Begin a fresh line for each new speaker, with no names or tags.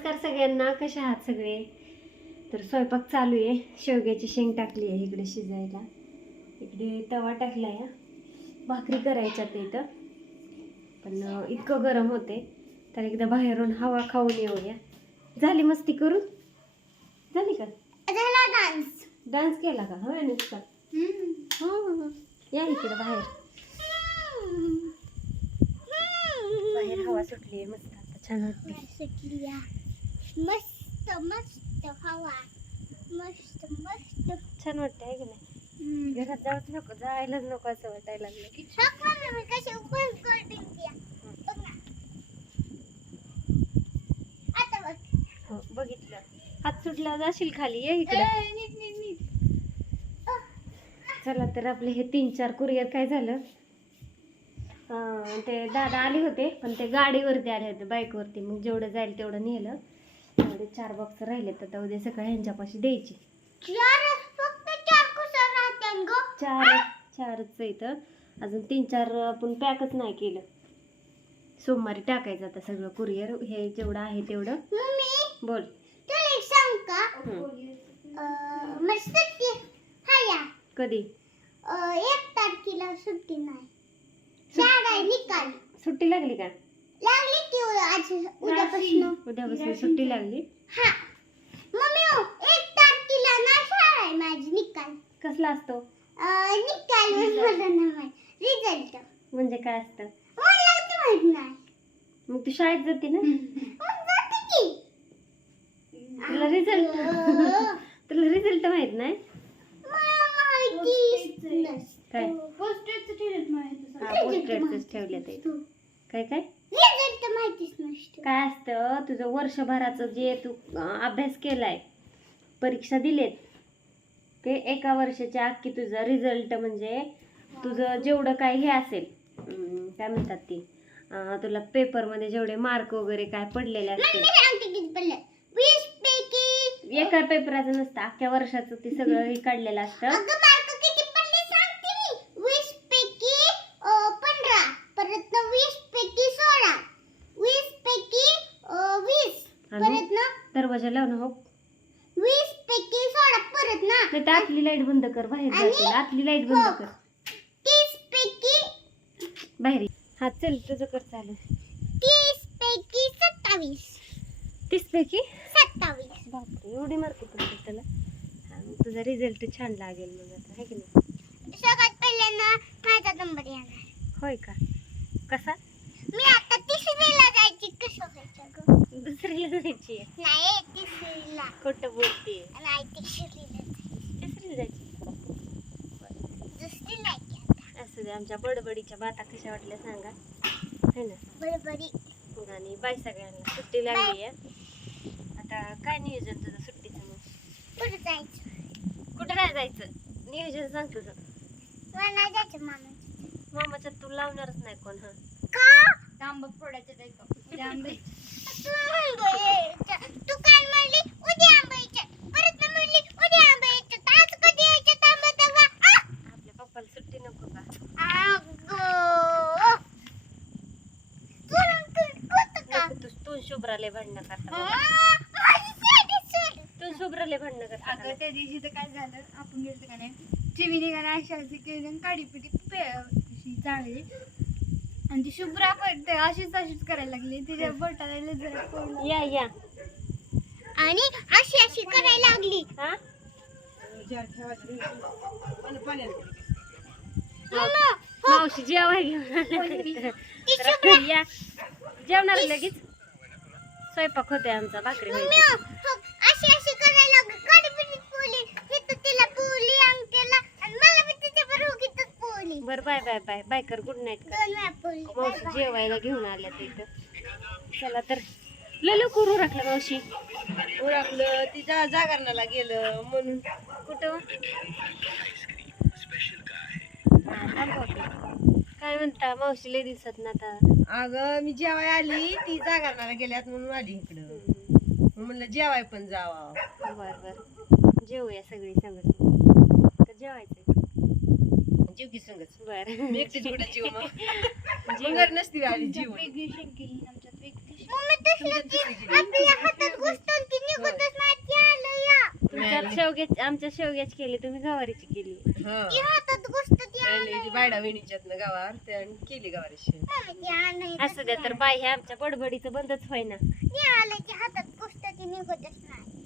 नमस्कार सगळ्यांना, कसे आहात सगळे? तर स्वयंपाक चालू आहे. शेवग्याची शेंग टाकली आहे इकडे शिजायला. इकडे तवा टाकला आहे. भाकरी करायच्या ते इथं, पण इतकं गरम होते तर एकदा बाहेरून हवा खाऊन येऊया. झाली मस्ती करून? झाली का?
झाला डान्स.
डान्स केला का? होय नुसता. हो, या इकडे बाहेर. बाहेर हवा सुटली आहे मस्त, आता छान वाटते.
मस्त मस्त हवा, मस्त मस्त
छान वाटते आहे की नाही? घरात जाऊच नको, जायलाच नको असं वाटायला लागलं.
कशी बंद करते ती. बघ ना. आता बघ.
हो, बघितलं. हात सुटला जाशील खाली. ये इकडे. चला तर आपले हे 3-4 कुरिअर काय झालं, ते दादा आले होते पण ते गाडीवरती आले होते, बाईकवरती. मग जेवढं जाईल तेवढं नेलं. तेवढे 4 बॉक्स राहिले तर आता उद्या सकाळी ह्यांच्यापाशी द्यायचे. चारच इथं, अजून 3-4 आपण पॅकच नाही केलं. सोमवारी टाकायचं आता सगळं कुरिअर. हे जेवढं आहे तेवढं. बोल.
तुला एक सांग का? मस्त ती हाया.
कधी?
1 तारखेला सुट्टी नाही. शाळा निकाल.
सुट्टी लागली का?
लागली की आज
उद्यापासून सुट्टी लागली.
हा मम्मी, 1 तारखेला ना शाळा आहे माझी. निकाल
कसला असतो?
निकाल रिझल्ट
म्हणजे काय असतं?
मला तर माहित नाही.
मग तू शाळेत जाते ना?
मग जाते की.
तुला रिझल्ट माहित नाही?
मला माहितीच नसतं.
काय?
पोस्टरचं ठेवलं माहिती.
पोस्टरच ठेवल्यात इथं. काय काय
रिझल्ट माहितीच नसतं.
काय असतं? तुझं वर्षभराचं जे तू अभ्यास केलाय, परीक्षा दिलेत, ते एका वर्षाच्या अख्खी तुझा रिझल्ट, म्हणजे तुझं जेवढं काय हे असेल, काय म्हणतात ती, तुला पेपरमध्ये जेवढे मार्क वगैरे काय पडलेले असतील.
20 पैकी
एका पेपराचं नसतं, अख्ख्या वर्षाचं ते सगळं हे काढलेलं असतं.
मार्क किती पडले सांगते मी. 20 पैकी 15, परत 20 पैकी 16, 20 पैकी 20, परत ना
दरवाजा लावून. हो,
20 पैकी 16, परत ना
नाही तर आतली लाईट बंद कर, बाहेर जातील. आतली लाईट बंद कर.
30 पैकी
बाहेर. हा चल, तुझं कर चालू.
30 पैकी 27,
30 पैकी
27.
बापरे, एवढी मार्क पडली त्याला. मग तुझा रिझल्ट छान लागेल मग आता, आहे की नाही?
सगळ्यात पहिल्यांदा माझा नंबर येणार.
होय का? कसा?
मी आता 3रीला जायची. कसं व्हायचं ग?
2रीला जायची आहे?
नाही, 3रीला.
खोटं बोलते.
नाही, 3रीला.
3रीला जायची.
2रीला की आता.
असू दे. आमच्या बडबडीच्या बाता कशा वाटल्या सांगा, है ना?
बरोबरी.
आणि बाय सगळ्यांना. सुट्टी लागली आहे आता. काय नियोजन तुझं सुट्टीचं मग?
कुठं जायचं?
कुठं नाही जायचं? नियोजन सांग तुझं.
मला नाही जायचं मामा.
मामाच्या तू लावणारच नाही कोण. हा
का? आंबा फोडायचं नाही का? उद्या आंबे. तू काल म्हणली उद्या आंबा यायचं, परत म्हणली उद्या आंबा यायचं. आज कधी यायचं आंबा तेव्हा?
आपल्या पप्पाला सुट्टी नको का? तू शुभ्राले भांडणं करता. तू शुभ्राले भांडणं करता.
अगं त्या दिवशी तर काय झालं, आपण गेलो का नाही, टीव्ही निघाला अशाच केलं, काडीपिटी चाळली आणि ती शुभ्रा पण अशीच करायला लागली. तिच्या बोटाला जरा पडलं.
या
आणि अशी करायला लागली.
हा मावशी जेवाय घेऊन आल्या. या जेवणार लगेच. स्वयंपाक होते आमचा, भाकरी व्हायची.
अशी करायला लागली. काडीपिटी पोळी, हे तर तिला पोळी अंगठ्याला, आणि मला बी तिच्या बरोबर घेतात पोळी.
बरं, बाय बाय बाय बाय कर. गुड नाईट कर.
2 वेळा पोळी.
मावशी जेवायला घेऊन आल्या इथं. चला तर. ललू करू राखलं मावशी.
ओळखलं ती जागरणाला गेलं म्हणून.
कुठं? काय म्हणता मावशी? लय दिसत ना आता.
अगं मी जेवाय आली, ती जागरणाला गेल्यात म्हणून आली इकडं. म्हणलं जेवाय पण जावा.
बर जेवूया सगळी संगत. तर जेवायचं
जीव की संगच.
बर.
मी एकटीच कुठे जीव मग. नसती आली जीव.
वेगळी शेंग केली आमच्यात, वेगळी.
मम्मी तसलं की आपल्या हातात
आमच्या शेवग्याची केली, तुम्ही गवारीची केली.
ती हातात गोष्ट ती
ती बायडा विणीच्यातनं गावावर ते आणि केली गावारी शेण.
ती आणायचं
असू द्या तर बाय, हे आमच्या बडबडीचं बंदच होईना.
ती आल्याची हातात गोष्ट ती निघतच नाही.